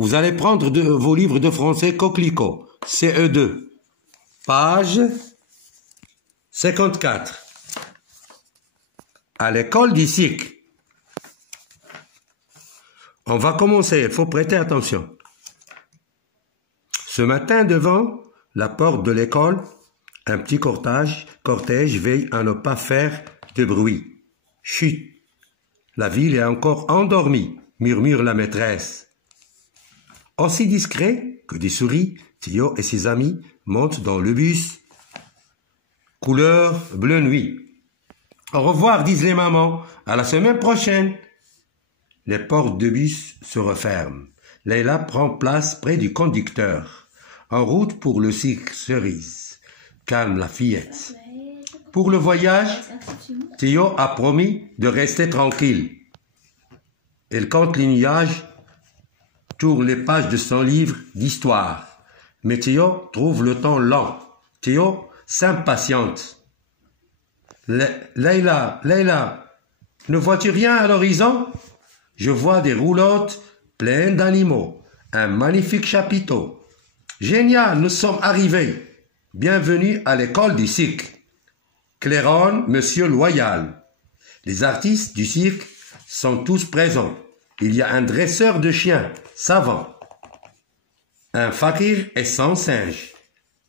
Vous allez prendre vos livres de français Coquelicot, CE2, page 54. À l'école d'ici. On va commencer, il faut prêter attention. Ce matin, devant la porte de l'école, un petit cortège veille à ne pas faire de bruit. Chut! La ville est encore endormie, murmure la maîtresse. Aussi discret que des souris, Théo et ses amis montent dans le bus. Couleur bleu nuit. Au revoir, disent les mamans. À la semaine prochaine. Les portes de bus se referment. Leïla prend place près du conducteur. En route pour le cirque Cerise. Calme la fillette. Pour le voyage, Théo a promis de rester tranquille. Elle compte les nuages, tourne les pages de son livre d'histoire. Mais Théo trouve le temps lent. Théo s'impatiente. Leïla, ne vois-tu rien à l'horizon? Je vois des roulottes pleines d'animaux, un magnifique chapiteau. Génial, nous sommes arrivés. Bienvenue à l'école du cirque. Claironne, monsieur Loyal. Les artistes du cirque sont tous présents. Il y a un dresseur de chiens, savant. Un fakir et son singe.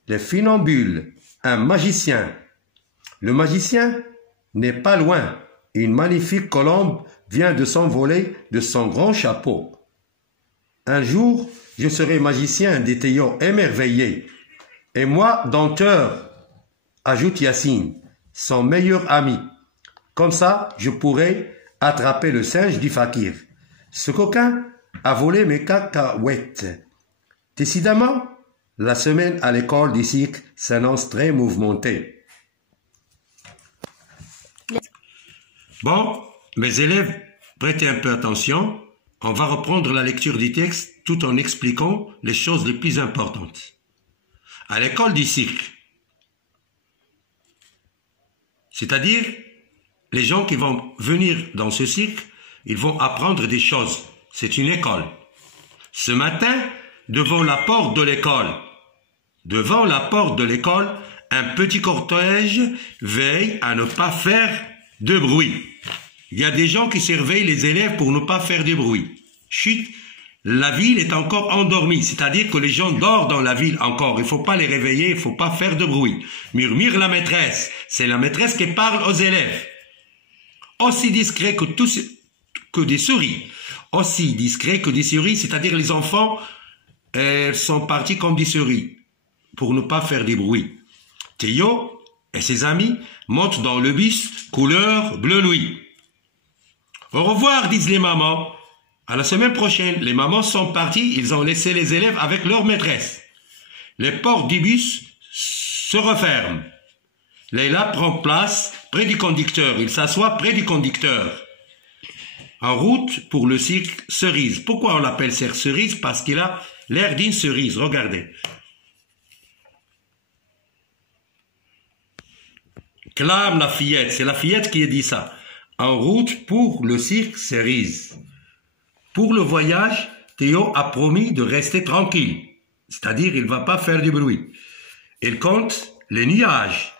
Les funambules, un magicien. Le magicien n'est pas loin. Une magnifique colombe vient de s'envoler de son grand chapeau. Un jour, je serai magicien, dit Théo émerveillé. Et moi, denteur, ajoute Yacine, son meilleur ami. Comme ça, je pourrai attraper le singe du fakir. Ce coquin a volé mes cacahuètes. Décidément, la semaine à l'école du cirque s'annonce très mouvementée. Bon, mes élèves, prêtez un peu attention. On va reprendre la lecture du texte tout en expliquant les choses les plus importantes. À l'école du cirque, c'est-à-dire les gens qui vont venir dans ce cirque, ils vont apprendre des choses. C'est une école. Ce matin, devant la porte de l'école, un petit cortège veille à ne pas faire de bruit. Il y a des gens qui surveillent les élèves pour ne pas faire de bruit. Chut, la ville est encore endormie, c'est-à-dire que les gens dorment dans la ville encore. Il ne faut pas les réveiller, il ne faut pas faire de bruit. Murmure la maîtresse. C'est la maîtresse qui parle aux élèves. Aussi discret que des souris. Aussi discret que des souris, c'est-à-dire les enfants sont partis comme des souris pour ne pas faire de bruit. Théo et ses amis montent dans le bus couleur bleu nuit. Au revoir, disent les mamans. À la semaine prochaine, les mamans sont parties, ils ont laissé les élèves avec leur maîtresse. Les portes du bus se referment. Leïla prend place près du conducteur, il s'assoit près du conducteur. En route pour le cirque Cerise. Pourquoi on l'appelle cirque Cerise? Parce qu'il a l'air d'une cerise, regardez. Clame la fillette, c'est la fillette qui a dit ça. En route pour le cirque Cerise. Pour le voyage, Théo a promis de rester tranquille, c'est-à-dire il ne va pas faire du bruit. Il compte les nuages,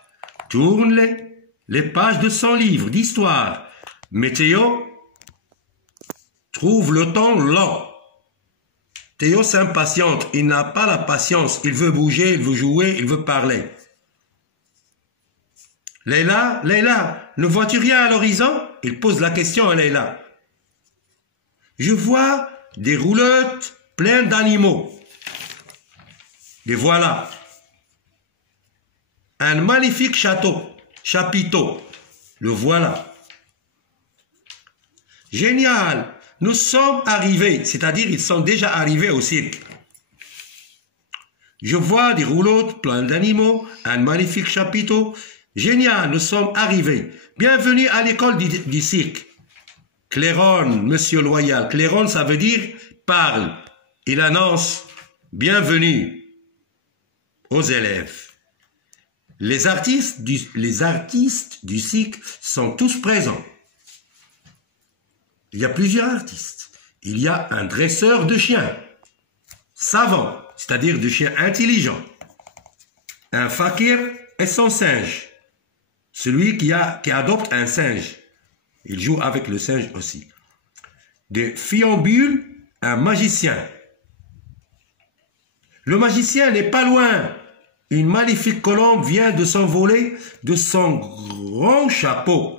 tourne les pages de son livre d'histoire. Mais Théo trouve le temps lent. Théo s'impatiente, il n'a pas la patience, il veut bouger, il veut jouer, il veut parler. Leïla, ne vois-tu rien à l'horizon? Il pose la question à Leïla. Je vois des roulottes pleines d'animaux. Les voilà. Un magnifique chapiteau. Le voilà. Génial. Nous sommes arrivés, c'est-à-dire ils sont déjà arrivés au cirque. Je vois des roulottes pleines d'animaux, un magnifique chapiteau. Génial, nous sommes arrivés. Bienvenue à l'école du cirque. Claironne, monsieur Loyal. Claironne, ça veut dire parle. Il annonce bienvenue aux élèves. Les artistes du cirque sont tous présents. Il y a plusieurs artistes. Il y a un dresseur de chiens. savant, c'est-à-dire de chien intelligent. Un fakir est son singe, celui qui adopte un singe. Il joue avec le singe aussi. De fiambule, un magicien. Le magicien n'est pas loin. Une maléfique colombe vient de s'envoler de son grand chapeau.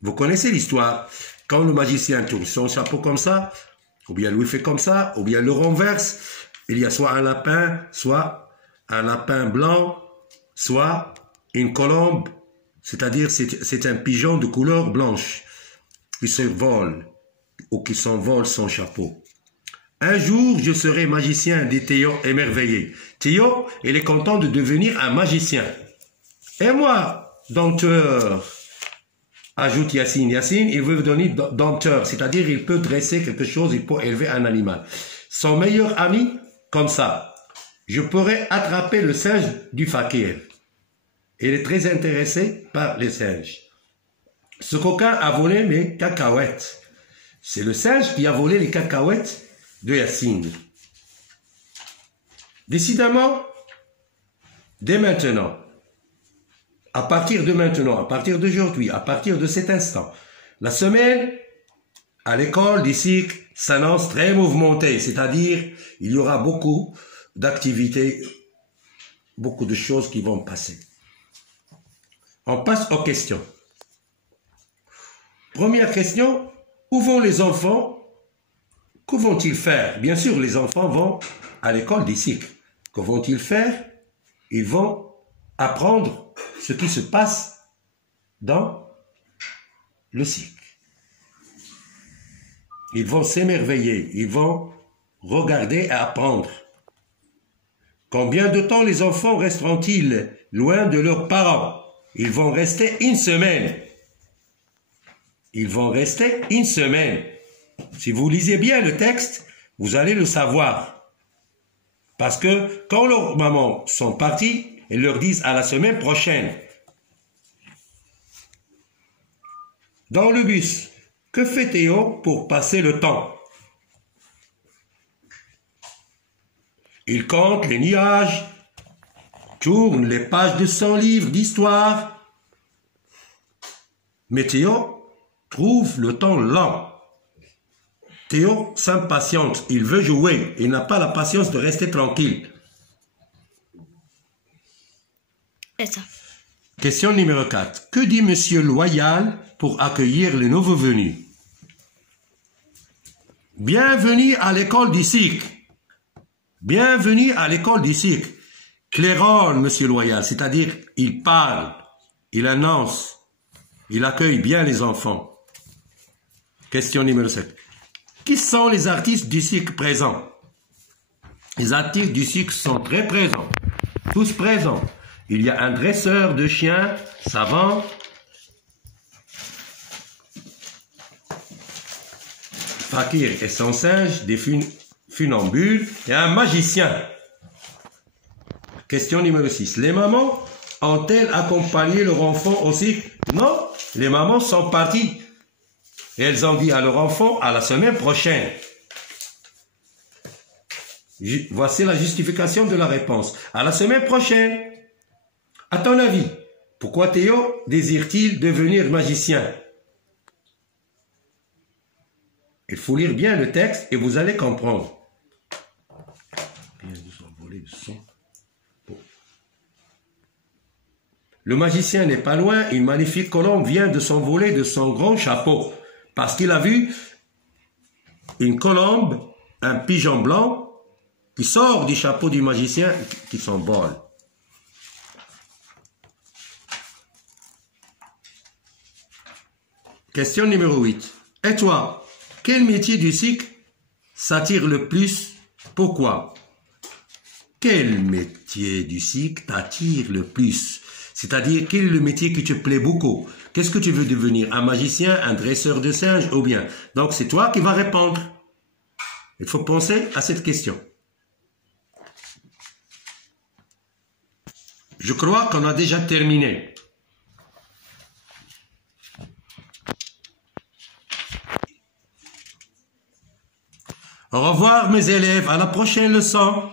Vous connaissez l'histoire. Quand le magicien tourne son chapeau comme ça, ou bien lui fait comme ça, ou bien le renverse, il y a soit un lapin blanc, soit une colombe, c'est-à-dire c'est un pigeon de couleur blanche qui se vole ou qui s'envole son chapeau. Un jour, je serai magicien, dit Théo émerveillé. Théo, il est content de devenir un magicien. Et moi, dompteur, ajoute Yacine. Yacine, il veut devenir dompteur, c'est-à-dire il peut dresser quelque chose, il peut élever un animal. Son meilleur ami, comme ça. Je pourrais attraper le singe du fakir. Il est très intéressé par les singes. Ce coquin a volé mes cacahuètes. C'est le singe qui a volé les cacahuètes de Yacine. Décidément, dès maintenant, à partir de maintenant, à partir d'aujourd'hui, à partir de cet instant, la semaine à l'école d'ici s'annonce très mouvementée, c'est-à-dire il y aura beaucoup d'activités, beaucoup de choses qui vont passer. On passe aux questions. Première question, où vont les enfants? Que vont-ils faire? Bien sûr, les enfants vont à l'école d'ici. Que vont-ils faire? Ils vont apprendre ce qui se passe dans le cycle. Ils vont s'émerveiller, ils vont regarder et apprendre. Combien de temps les enfants resteront-ils loin de leurs parents? Ils vont rester une semaine. Ils vont rester une semaine. Si vous lisez bien le texte, vous allez le savoir. Parce que quand leurs mamans sont parties, elles leur disent à la semaine prochaine. Dans le bus, que fait Théo pour passer le temps? Il compte les nuages, tourne les pages de son livre d'histoire. Mais Théo trouve le temps lent. Théo s'impatiente, il veut jouer, il n'a pas la patience de rester tranquille. C'est ça. Question numéro 4. Que dit Monsieur Loyal pour accueillir les nouveaux venus? Bienvenue à l'école du cycle. Bienvenue à l'école du cycle. Claironne, Monsieur Loyal, c'est-à-dire il parle, il annonce, il accueille bien les enfants. Question numéro 7. Qui sont les artistes du cycle présents? Les artistes du cycle sont très présents, tous présents. Il y a un dresseur de chiens, savant, fakir et son singe, des funambules et un magicien. Question numéro 6. Les mamans ont-elles accompagné leur enfant au cycle? Non, les mamans sont parties. Et elles ont dit à leur enfant à la semaine prochaine. Voici la justification de la réponse. À la semaine prochaine. À ton avis, pourquoi Théo désire-t-il devenir magicien? Il faut lire bien le texte et vous allez comprendre. Le magicien n'est pas loin, une magnifique colombe vient de s'envoler de son grand chapeau. Parce qu'il a vu une colombe, un pigeon blanc, qui sort du chapeau du magicien, qui s'envole. Question numéro 8. Et toi, quel métier du cycle s'attire le plus? Pourquoi? Quel métier du cycle t'attire le plus? C'est-à-dire, quel est le métier qui te plaît beaucoup? Qu'est-ce que tu veux devenir? Un magicien, un dresseur de singes ou bien? Donc, c'est toi qui vas répondre. Il faut penser à cette question. Je crois qu'on a déjà terminé. Au revoir mes élèves, à la prochaine leçon.